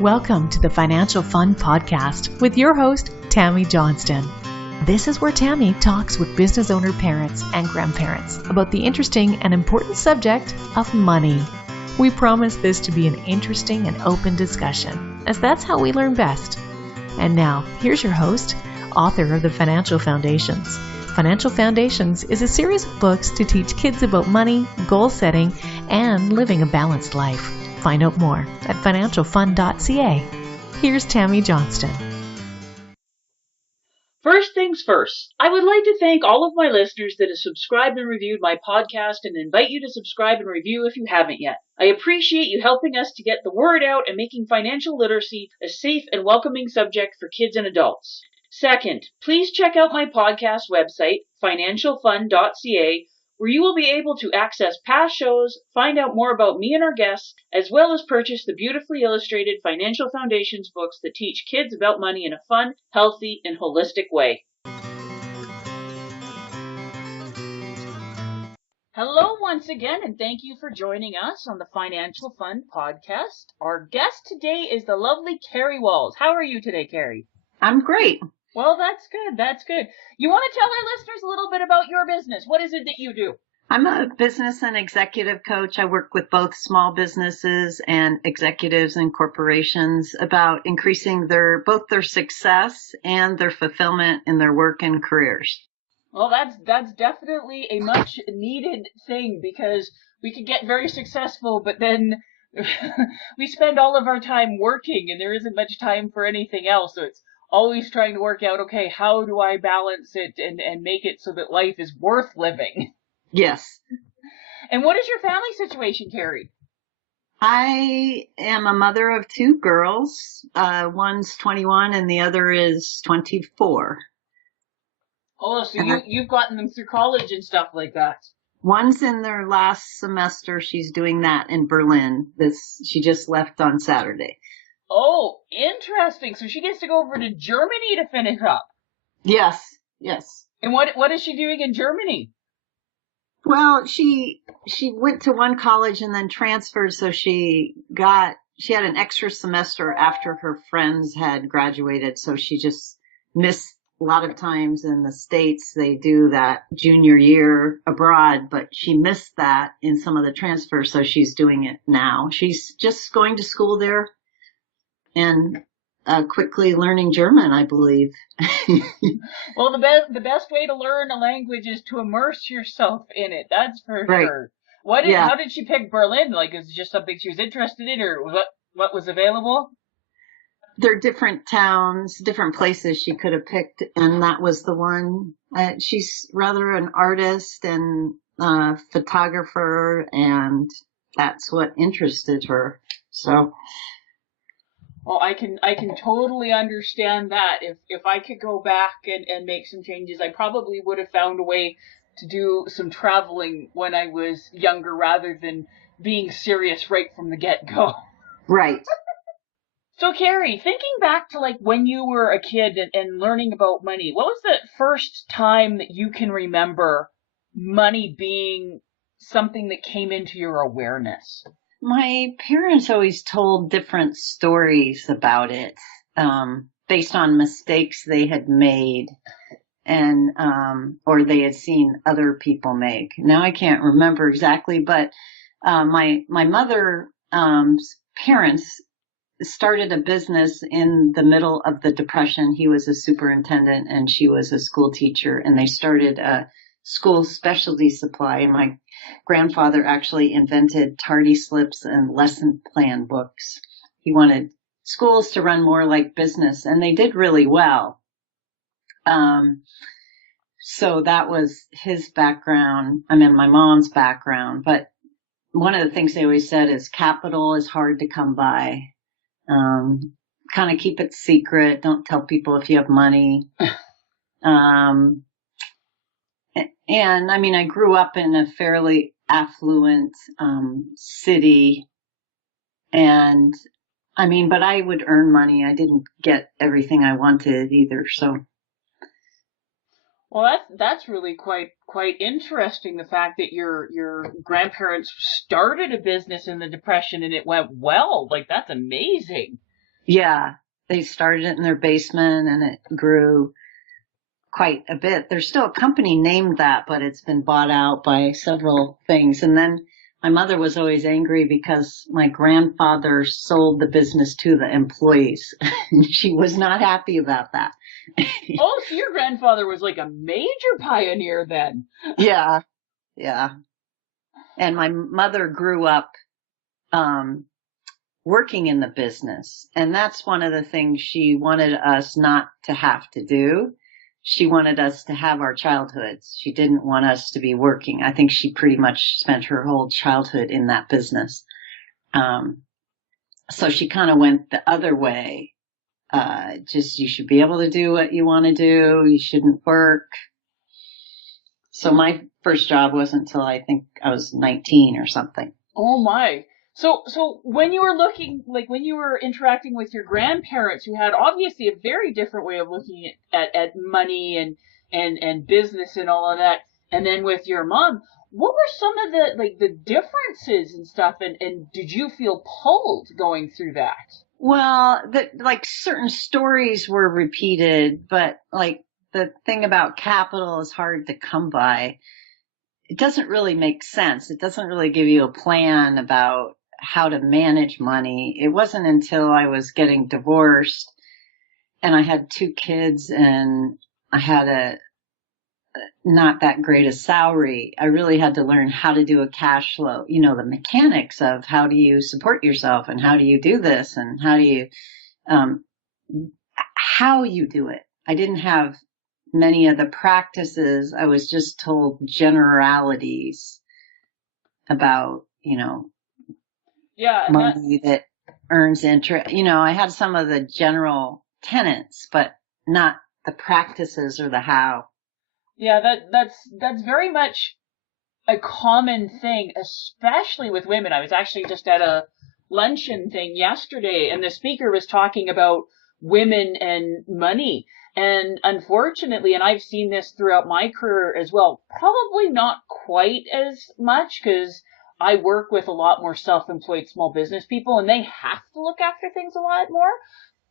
Welcome to the Financial Fun Podcast with your host, Tammy Johnston. This is where Tammy talks with business owner parents and grandparents about the interesting and important subject of money. We promise this to be an interesting and open discussion, as that's how we learn best. And now, here's your host, author of the Financial Foundations. Financial Foundations is a series of books to teach kids about money, goal setting, and living a balanced life. Find out more at financialfun.ca. Here's Tammy Johnston. First things first, I would like to thank all of my listeners that have subscribed and reviewed my podcast and invite you to subscribe and review if you haven't yet. I appreciate you helping us to get the word out and making financial literacy a safe and welcoming subject for kids and adults. Second, please check out my podcast website, financialfun.ca, where you will be able to access past shows, find out more about me and our guests, as well as purchase the beautifully illustrated Financial Foundations books that teach kids about money in a fun, healthy, and holistic way. Hello once again, and thank you for joining us on the Financial Fun Podcast. Our guest today is the lovely Kerry Walls. How are you today, Kerry? I'm great. Well, that's good. That's good. You want to tell our listeners a little bit about your business? What is it that you do? I'm a business and executive coach. I work with both small businesses and executives and corporations about increasing both their success and their fulfillment in their work and careers. Well, that's definitely a much needed thing, because we could get very successful, but then we spend all of our time working and there isn't much time for anything else. So it's always trying to work out, okay, how do I balance it and make it so that life is worth living? Yes. And what is your family situation, Kerry? I am a mother of two girls. One's 21 and the other is 24. Oh, so you've gotten them through college and stuff like that. One's in their last semester. She's doing that in Berlin. She just left on Saturday. Oh, interesting. So she gets to go over to Germany to finish up. Yes. And what is she doing in Germany? Well, she went to one college and then transferred, so she had an extra semester after her friends had graduated, so she just missed a lot of times in the States. They do that junior year abroad, but she missed that in some of the transfers, so she's doing it now. She's just going to school there and quickly learning German, I believe. Well, the best way to learn a language is to immerse yourself in it. That's for right. Sure. How did she pick Berlin? Like, is it just something she was interested in, or what was available? There are different towns, different places she could have picked, and that was the one. She's rather an artist and photographer, and that's what interested her. So. Well, I can totally understand that. If I could go back and make some changes, I probably would have found a way to do some traveling when I was younger rather than being serious right from the get-go. Right. So, Kerry, thinking back to like when you were a kid and learning about money, what was the first time that you can remember money being something that came into your awareness? My parents always told different stories about it, based on mistakes they had made and, or they had seen other people make. Now I can't remember exactly, but, my mother's parents started a business in the middle of the Depression. He was a superintendent and she was a school teacher, and they started a school specialty supply. And my grandfather actually invented tardy slips and lesson plan books. He wanted schools to run more like business, and they did really well. So that was his background. I mean, my mom's background. But one of the things they always said is capital is hard to come by. Kind of keep it secret. Don't tell people if you have money. And I mean, I grew up in a fairly affluent city, and I mean, but I would earn money. I didn't get everything I wanted either. So, well, that's really quite interesting. The fact that your grandparents started a business in the Depression and it went well, like that's amazing. Yeah, they started it in their basement and it grew quite a bit. There's still a company named that, but it's been bought out by several things. And then my mother was always angry because my grandfather sold the business to the employees. She was not happy about that. Oh, so your grandfather was like a major pioneer then. Yeah, yeah. And my mother grew up working in the business. And that's one of the things she wanted us not to have to do. She wanted us to have our childhoods. She didn't want us to be working. I think she pretty much spent her whole childhood in that business. So she kind of went the other way. Just you should be able to do what you want to do. You shouldn't work. So my first job wasn't until I think I was 19 or something. Oh my. So when you were looking, like when you were interacting with your grandparents, who had obviously a very different way of looking at money and business and all of that, and then with your mom, what were some of the differences and stuff, and did you feel pulled going through that? Well, certain stories were repeated, but like the thing about capital is hard to come by. It doesn't really make sense. It doesn't really give you a plan about how to manage money. It wasn't until I was getting divorced and I had 2 kids and I had a not that great a salary. I really had to learn how to do a cash flow, the mechanics of how do you support yourself and how do you do this and how do you do it. I didn't have many of the practices. I was just told generalities about, money that earns interest. I had some of the general tenets, but not the practices or the how. Yeah, that's very much a common thing, especially with women. I was actually just at a luncheon thing yesterday, and the speaker was talking about women and money. And unfortunately, and I've seen this throughout my career as well, probably not quite as much because I work with a lot more self-employed small business people and they have to look after things a lot more.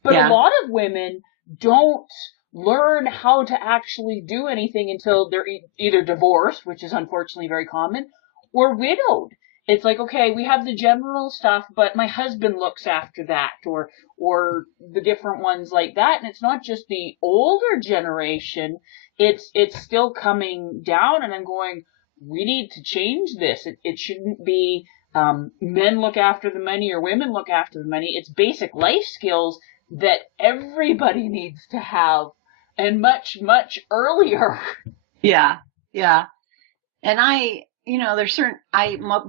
But Yeah. A lot of women don't learn how to actually do anything until they're either divorced, which is unfortunately very common, or widowed. It's like, okay, we have the general stuff, but my husband looks after that, or the different ones like that. And it's not just the older generation, it's still coming down, and I'm going, we need to change this. It shouldn't be men look after the money or women look after the money. It's basic life skills that everybody needs to have, and much, much earlier. Yeah. Yeah. And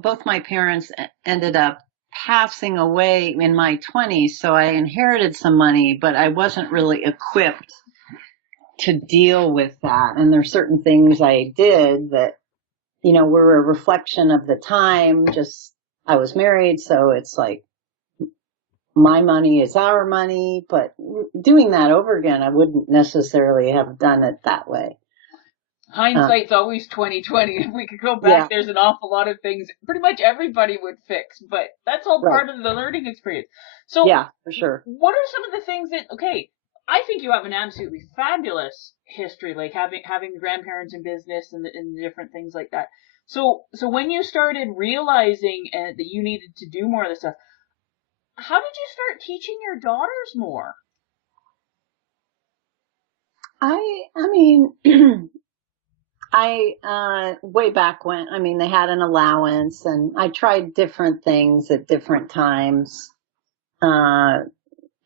both my parents ended up passing away in my 20s. So I inherited some money, but I wasn't really equipped to deal with that. And there's certain things I did that, were a reflection of the time. Just, I was married. So it's like, my money is our money, but doing that over again, I wouldn't necessarily have done it that way. Hindsight's always 20/20. If we could go back, There's an awful lot of things pretty much everybody would fix, but that's all part of the learning experience. So yeah, for sure. What are some of the things that, I think you have an absolutely fabulous history, like having grandparents in business and the different things like that. So when you started realizing that you needed to do more of this stuff, how did you start teaching your daughters more? Way back when, they had an allowance and I tried different things at different times,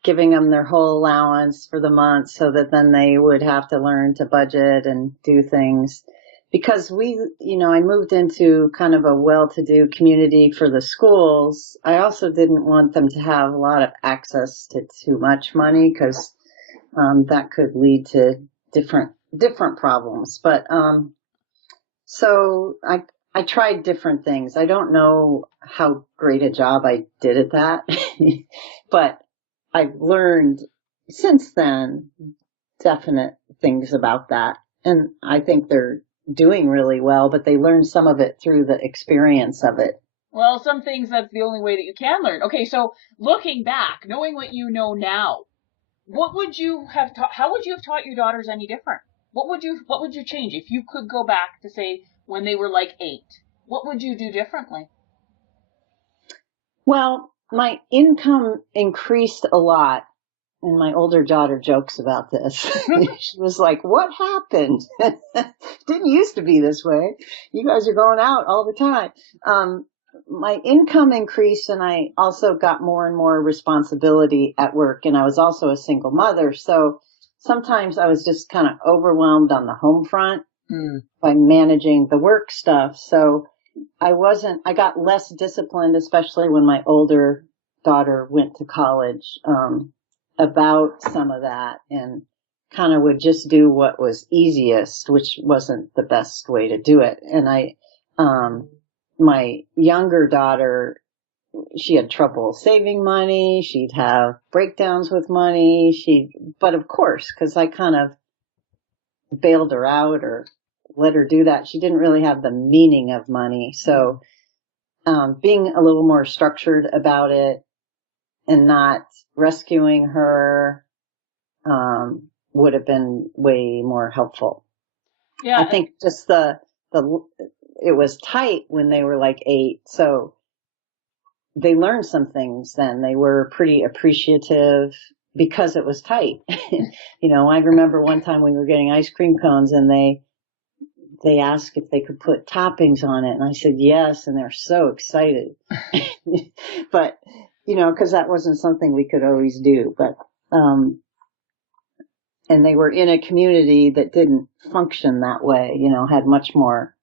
giving them their whole allowance for the month so that then they would have to learn to budget and do things. Because I moved into kind of a well-to-do community for the schools. I also didn't want them to have a lot of access to too much money because that could lead to different problems. But so I tried different things. I don't know how great a job I did at that, but I've learned since then definite things about that. And I think they're doing really well, but they learned some of it through the experience of it. Well, some things that's the only way that you can learn. Okay, so looking back, knowing what you know now, what would you have taught? How would you have taught your daughters any different? What would you change if you could go back to say when they were like 8? What would you do differently? Well, my income increased a lot. And my older daughter jokes about this. She was like, what happened? Didn't used to be this way. You guys are going out all the time. My income increased, and I also got more and more responsibility at work. And I was also a single mother. So sometimes I was just kind of overwhelmed on the home front by managing the work stuff. So I got less disciplined, especially when my older daughter went to college. About some of that, and kind of would just do what was easiest, which wasn't the best way to do it. And my younger daughter, she had trouble saving money. She'd have breakdowns with money. But of course, because I kind of bailed her out or let her do that, she didn't really have the meaning of money. So, being a little more structured about it and not rescuing her would have been way more helpful. Yeah, I think just it was tight when they were like 8, so they learned some things then. They were pretty appreciative because it was tight. I remember one time we were getting ice cream cones, and they asked if they could put toppings on it, and I said yes, and they're so excited. But because that wasn't something we could always do. But and they were in a community that didn't function that way, had much more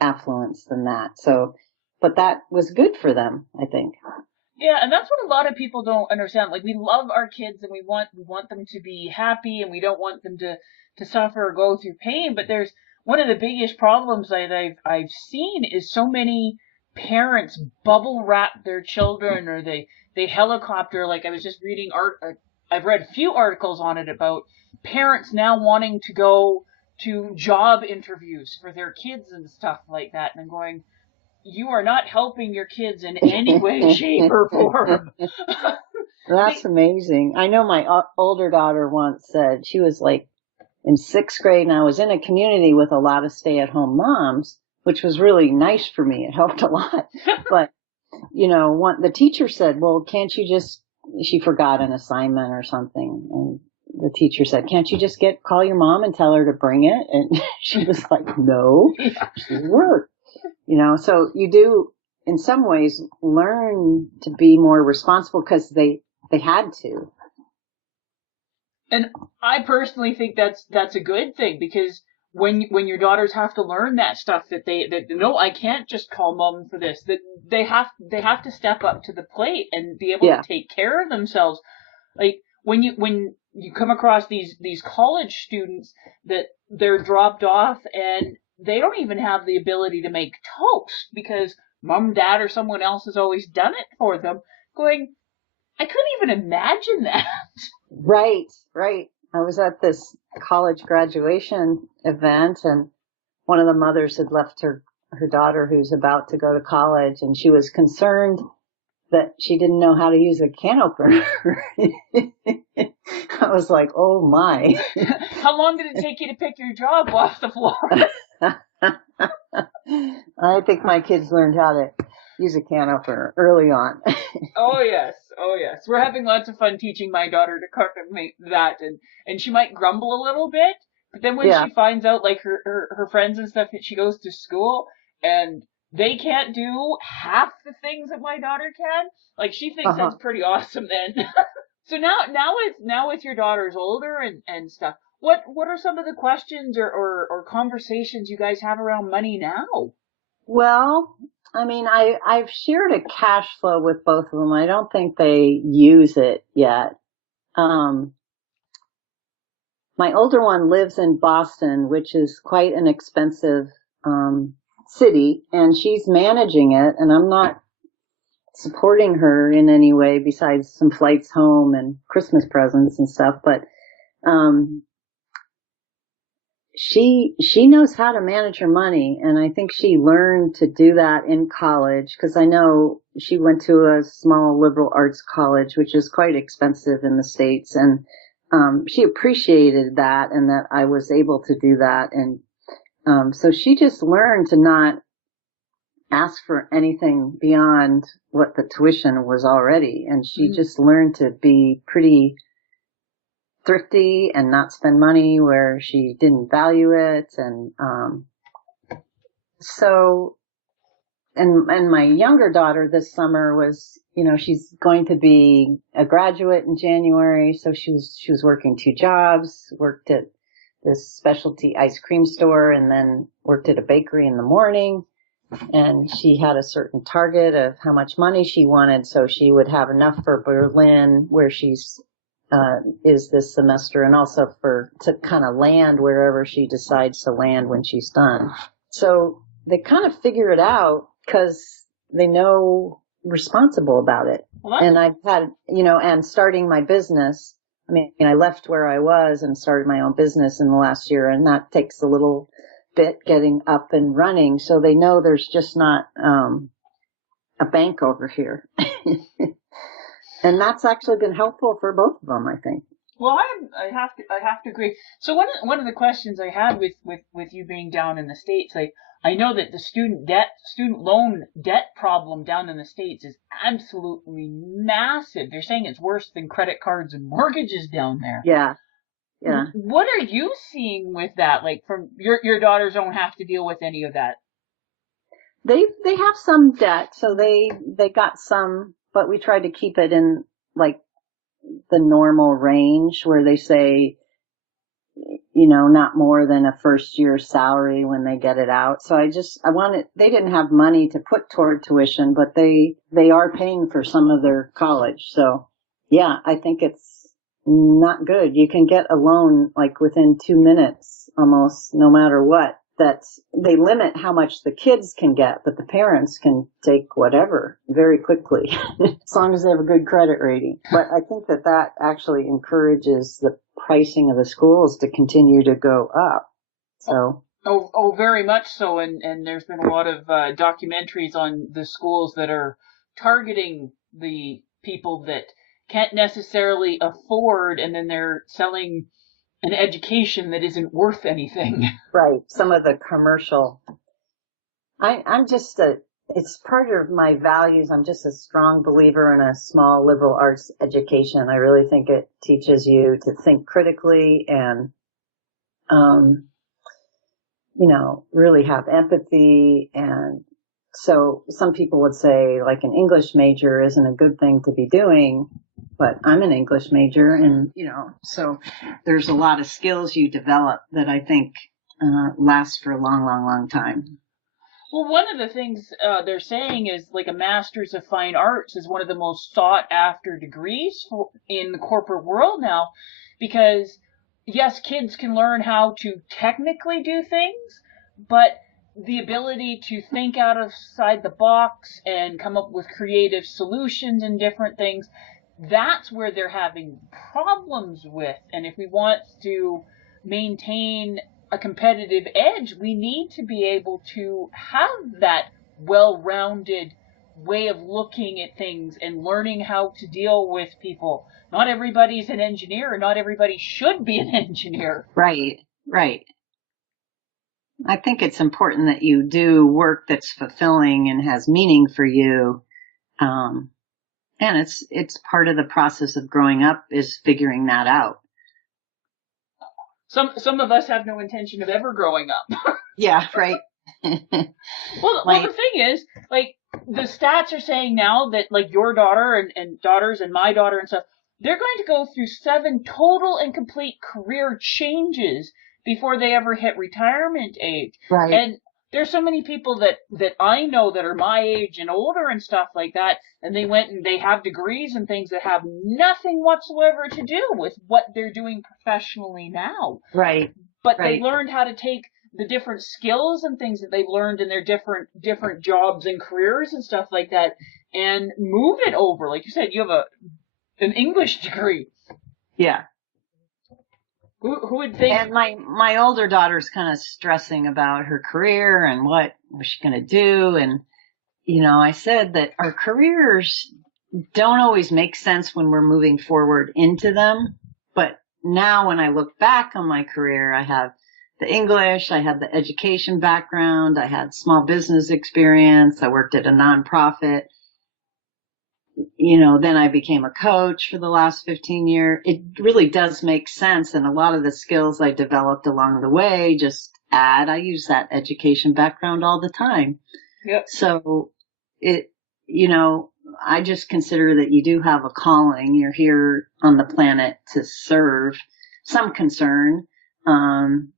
affluence than that. So, but that was good for them, I think. Yeah, and that's what a lot of people don't understand. Like, we love our kids and we want them to be happy, and we don't want them to suffer or go through pain. But there's one of the biggest problems that I've seen is so many parents bubble wrap their children, or they helicopter. Like, I was just reading I've read a few articles on it about parents now wanting to go to job interviews for their kids and stuff like that, and I'm going, you are not helping your kids in any way, shape, or form. That's amazing. I know my older daughter once said, she was like in 6th grade, and I was in a community with a lot of stay-at-home moms, which was really nice for me. It helped a lot. But, the teacher said, well, can't you just, she forgot an assignment or something. And the teacher said, can't you just call your mom and tell her to bring it? And she was like, no, she's work. So you do, in some ways, learn to be more responsible because they had to. And I personally think that's a good thing, because when your daughters have to learn that stuff, that no, I can't just call mom for this, that they have to step up to the plate and be able to take care of themselves. Like, when you come across these college students that they're dropped off and they don't even have the ability to make toast because mom, dad, or someone else has always done it for them, going, I couldn't even imagine that. Right. I was at this college graduation event, and one of the mothers had left her daughter who's about to go to college, and she was concerned that she didn't know how to use a can opener. I was like, oh my. How long did it take you to pick your job off the floor? I think my kids learned how to use a can opener early on. Oh yes. We're having lots of fun teaching my daughter to cook and make that, and she might grumble a little bit, but then when she finds out, like, her friends and stuff, that she goes to school and they can't do half the things that my daughter can, like, she thinks that's pretty awesome then. So now with your daughters older and stuff, what are some of the questions or conversations you guys have around money now? Well, I mean, I've shared a cash flow with both of them. I don't think they use it yet. My older one lives in Boston, which is quite an expensive city, and she's managing it, and I'm not supporting her in any way besides some flights home and Christmas presents and stuff. But she knows how to manage her money, and I think she learned to do that in college, because I know she went to a small liberal arts college, which is quite expensive in the States, and she appreciated that, and that I was able to do that, and so she just learned to not ask for anything beyond what the tuition was already, and she just learned to be pretty thrifty and not spend money where she didn't value it. And so and my younger daughter this summer was, she's going to be a graduate in January, so she was working 2 jobs, worked at this specialty ice cream store, and then worked at a bakery in the morning. And she had a certain target of how much money she wanted, so she would have enough for Berlin, where she's is this semester, and also to kind of land wherever she decides to land when she's done. So they kind of figure it out because they know responsible about it. And I've had, and starting my business, I left where I was and started my own business in the last year, and that takes a little bit getting up and running. So they know there's just not a bank over here. And that's actually been helpful for both of them, I think. Well, I have to agree. So one of the questions I had with you being down in the States, I know that the student loan debt problem down in the States is absolutely massive. They're saying it's worse than credit cards and mortgages down there. Yeah. Yeah. What are you seeing with that? Like, from your daughters don't have to deal with any of that. They have some debt, so they got some, but we try to keep it in like the normal range where they say, not more than a first year salary when they get it out. So they didn't have money to put toward tuition, but they are paying for some of their college. So yeah, I think it's not good. You can get a loan like within 2 minutes almost, no matter what. That they limit how much the kids can get, but the parents can take whatever very quickly, as long as they have a good credit rating. But I think that actually encourages the pricing of the schools to continue to go up. So. Oh, very much so. And there's been a lot of documentaries on the schools that are targeting the people that can't necessarily afford, and then they're selling an education that isn't worth anything. Right. Some of the commercial. I'm just it's part of my values. I'm just a strong believer in a small liberal arts education. I really think it teaches you to think critically and, really have empathy. And so some people would say like an English major isn't a good thing to be doing. But I'm an English major, and, so there's a lot of skills you develop that I think last for a long, long, long time. Well, one of the things they're saying is like a Master's of Fine Arts is one of the most sought after degrees in the corporate world now, because yes, kids can learn how to technically do things, but the ability to think outside the box and come up with creative solutions and different things, that's where they're having problems with. And if we want to maintain a competitive edge, we need to be able to have that well-rounded way of looking at things and learning how to deal with people. Not everybody's an engineer, and not everybody should be an engineer. Right. I think it's important that you do work that's fulfilling and has meaning for you. And it's part of the process of growing up is figuring that out. Some of us have no intention of ever growing up. Yeah, right. Well, the thing is, like, the stats are saying now that, like, your daughter and daughters and my daughter and stuff, they're going to go through 7 total and complete career changes before they ever hit retirement age. Right. And there's so many people that I know that are my age and older and stuff like that, and they went and they have degrees and things that have nothing whatsoever to do with what they're doing professionally now. Right. But they learned how to take the different skills and things that they've learned in their different jobs and careers and stuff like that, and move it over. Like you said, you have an English degree. Yeah. Who would think? And my older daughter's kind of stressing about her career and what was she going to do. And, I said that our careers don't always make sense when we're moving forward into them. But now when I look back on my career, I have the English, I had the education background, I had small business experience, I worked at a nonprofit. Then I became a coach for the last 15 years. It really does make sense. And a lot of the skills I developed along the way I use that education background all the time. Yep. So I just consider that you do have a calling. You're here on the planet to serve some concern. And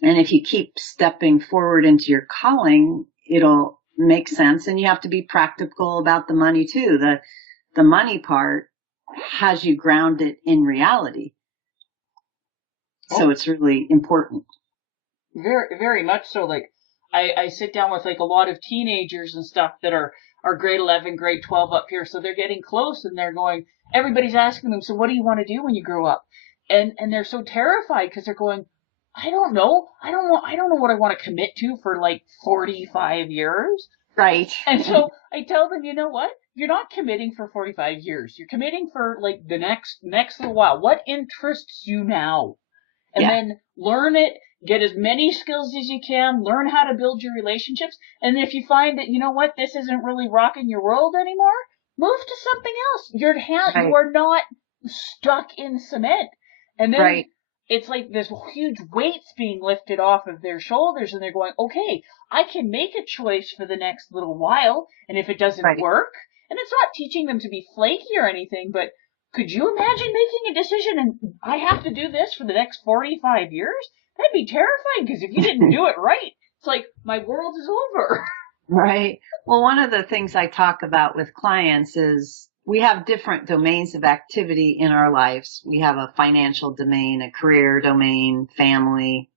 if you keep stepping forward into your calling, it'll make sense. And you have to be practical about the money too. The money part has you grounded in reality. So it's really important. Very, very much so. Like, I sit down with like a lot of teenagers and stuff that are grade 11, grade 12 up here. So they're getting close and they're going, everybody's asking them, so what do you want to do when you grow up? And they're so terrified because they're going, I don't know. I don't know what I want to commit to for like 45 years. Right. And so I tell them, you know what? You're not committing for 45 years. You're committing for like the next little while. What interests you now? And then learn it, get as many skills as you can, learn how to build your relationships. And if you find that, you know what, this isn't really rocking your world anymore, move to something else. You are not stuck in cement. And then it's like this huge weight's being lifted off of their shoulders and they're going, okay, I can make a choice for the next little while. And if it doesn't work, and it's not teaching them to be flaky or anything, but could you imagine making a decision and I have to do this for the next 45 years? That'd be terrifying because if you didn't do it right, it's like my world is over. Right. Well, one of the things I talk about with clients is we have different domains of activity in our lives. We have a financial domain, a career domain, family,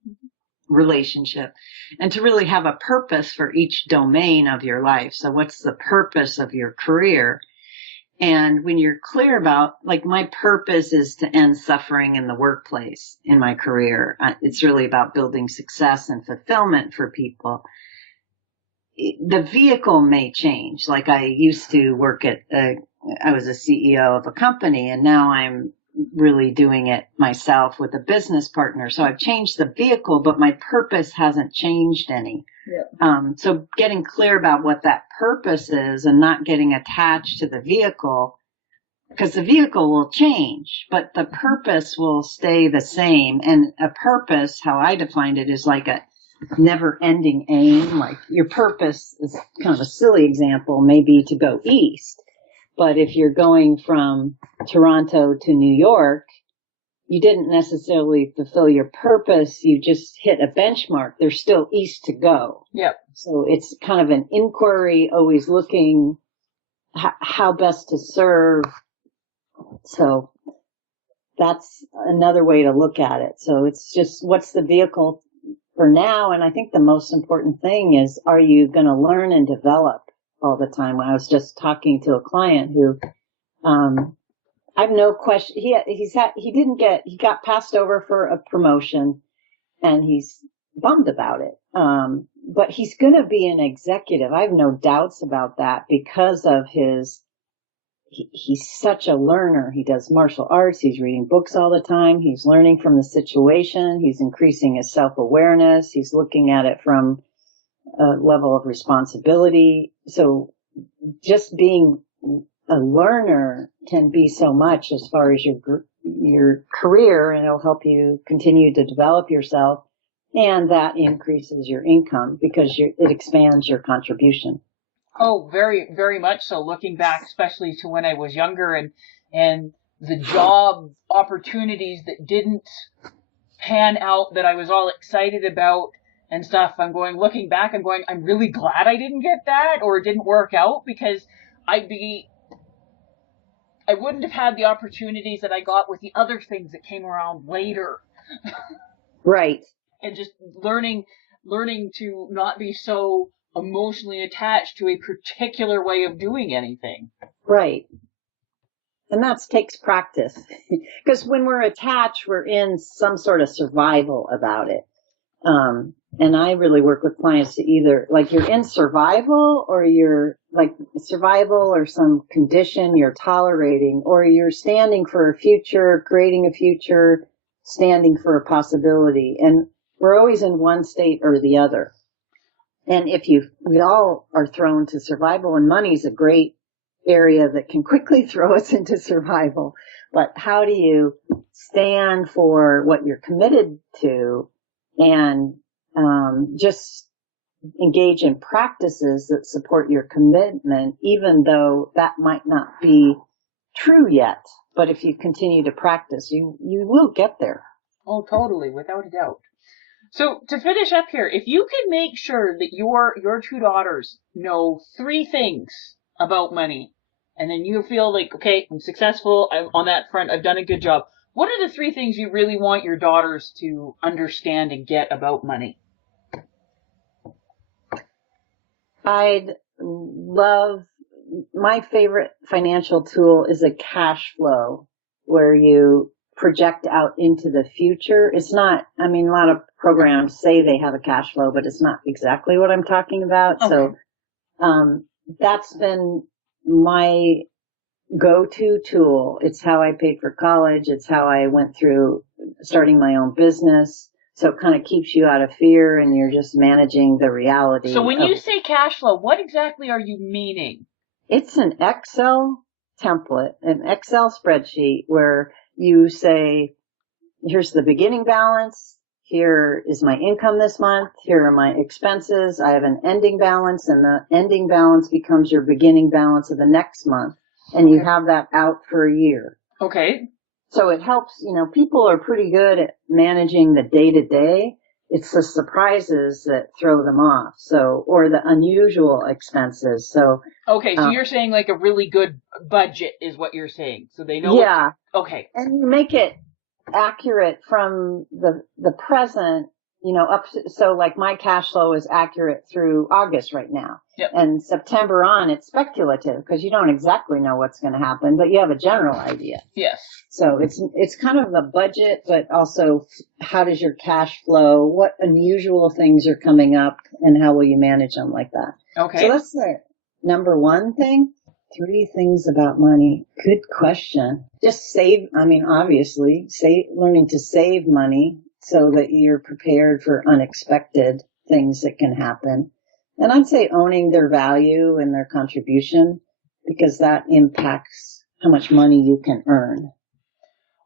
relationship, and to really have a purpose for each domain of your life. So what's the purpose of your career? And when you're clear about, like, my purpose is to end suffering in the workplace in my career. It's really about building success and fulfillment for people. The vehicle may change. Like I used to work I was a CEO of a company and now I'm really doing it myself with a business partner. So I've changed the vehicle, but my purpose hasn't changed any. Yeah. So getting clear about what that purpose is and not getting attached to the vehicle, because the vehicle will change, but the purpose will stay the same. And a purpose, how I defined it, is like a never-ending aim. Like your purpose is kind of a silly example, maybe to go east. But if you're going from Toronto to New York, you didn't necessarily fulfill your purpose. You just hit a benchmark. There's still east to go. Yep. So it's kind of an inquiry, always looking how best to serve. So that's another way to look at it. So it's just, what's the vehicle for now? And I think the most important thing is, are you going to learn and develop all the time? I was just talking to a client who, I have no question. He got passed over for a promotion and he's bummed about it. But he's going to be an executive. I have no doubts about that because of he's such a learner. He does martial arts. He's reading books all the time. He's learning from the situation. He's increasing his self-awareness. He's looking at it from a level of responsibility. So just being a learner can be so much as far as your career, and it'll help you continue to develop yourself, and that increases your income because it expands your contribution. Oh, very, very much so. Looking back, especially to when I was younger and the job opportunities that didn't pan out that I was all excited about and stuff, looking back, I'm really glad I didn't get that or it didn't work out, because I wouldn't have had the opportunities that I got with the other things that came around later. Right. And just learning to not be so emotionally attached to a particular way of doing anything. Right. And that takes practice because when we're attached, we're in some sort of survival about it. And I really work with clients to either like you're in survival or you're like survival or some condition you're tolerating, or you're standing for a future, creating a future, standing for a possibility. And we're always in one state or the other. And we all are thrown to survival, and money's a great area that can quickly throw us into survival. But how do you stand for what you're committed to and just engage in practices that support your commitment, even though that might not be true yet. But if you continue to practice, you will get there. Oh, totally, without a doubt. So to finish up here, if you could make sure that your two daughters know 3 things about money, and then you feel like, okay, I'm successful, I'm on that front, I've done a good job. What are the 3 things you really want your daughters to understand and get about money? I'd love, my favorite financial tool is a cash flow where you project out into the future. It's not, I mean, a lot of programs say they have a cash flow, but it's not exactly what I'm talking about. Okay. So, that's been my go-to tool. It's how I paid for college. It's how I went through starting my own business. So it kind of keeps you out of fear and you're just managing the reality. So when you say cash flow, what exactly are you meaning? It's an Excel template, an Excel spreadsheet where you say, here's the beginning balance. Here is my income this month. Here are my expenses. I have an ending balance, and the ending balance becomes your beginning balance of the next month. And you have that out for a year. Okay. So it helps, people are pretty good at managing the day to day. It's the surprises that throw them off. So, or the unusual expenses. So. Okay. So you're saying like a really good budget is what you're saying. So they know. Yeah. Okay. And you make it accurate from the present, up to, so like my cash flow is accurate through August right now. Yep. And September on, it's speculative because you don't exactly know what's going to happen, but you have a general idea. Yes. So it's kind of a budget, but also how does your cash flow, what unusual things are coming up, and how will you manage them like that? Okay. So that's the number one thing. 3 things about money. Good question. Just obviously, learning to save money so that you're prepared for unexpected things that can happen. And I'd say owning their value and their contribution, because that impacts how much money you can earn.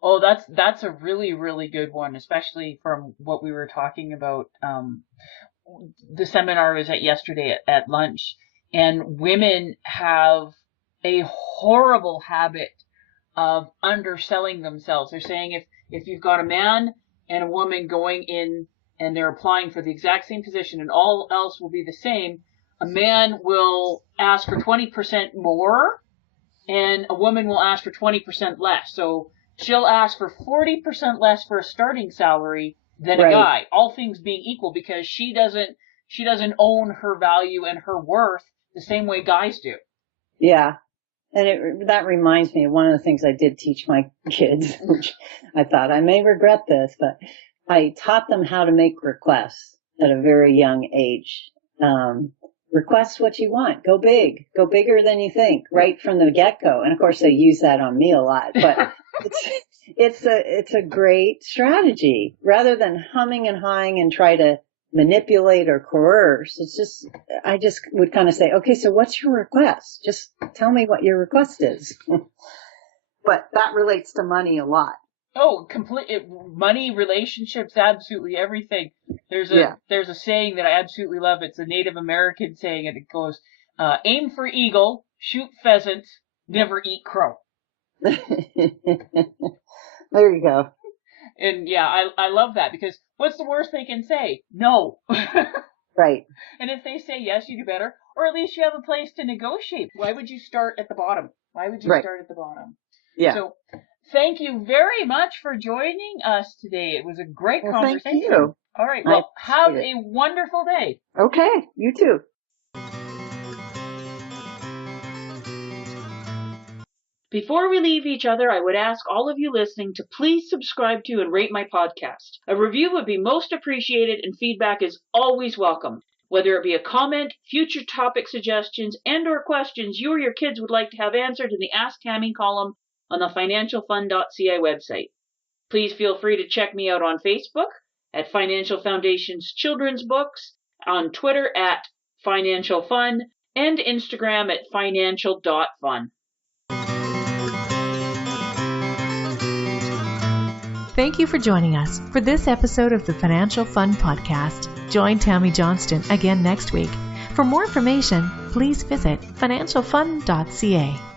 Oh, that's a really, really good one, especially from what we were talking about. The seminar I was at yesterday at lunch, and women have a horrible habit of underselling themselves. They're saying if you've got a man and a woman going in and they're applying for the exact same position and all else will be the same, a man will ask for 20% more and a woman will ask for 20% less. So she'll ask for 40% less for a starting salary than a guy, all things being equal, because she doesn't own her value and her worth the same way guys do. Yeah. And that reminds me of one of the things I did teach my kids, which I thought I may regret this, but I taught them how to make requests at a very young age. Request what you want. Go big. Go bigger than you think, right from the get-go. And of course, they use that on me a lot, but it's a great strategy. Rather than humming and hawing and try to manipulate or coerce, I just would kind of say, okay, so what's your request? Just tell me what your request is. But that relates to money a lot. Oh, money, relationships, absolutely everything. There's a saying that I absolutely love. It's a Native American saying, and it goes, aim for eagle, shoot pheasant, never eat crow. There you go. And yeah, I love that, because what's the worst they can say? No. Right. And if they say yes, you do better, or at least you have a place to negotiate. Why would you start at the bottom? Why would you start at the bottom? Yeah. So thank you very much for joining us today. It was a great conversation. Thank you. All right. Well, have a wonderful day. Okay. You too. Before we leave each other, I would ask all of you listening to please subscribe to and rate my podcast. A review would be most appreciated, and feedback is always welcome. Whether it be a comment, future topic suggestions, and/or questions you or your kids would like to have answered in the Ask Tammy column on the financialfund.ca website. Please feel free to check me out on Facebook at Financial Foundation's Children's Books, on Twitter at Financial Fun, and Instagram at financial.fun. Thank you for joining us for this episode of the Financial Fun Podcast. Join Tammy Johnston again next week. For more information, please visit financialfun.ca.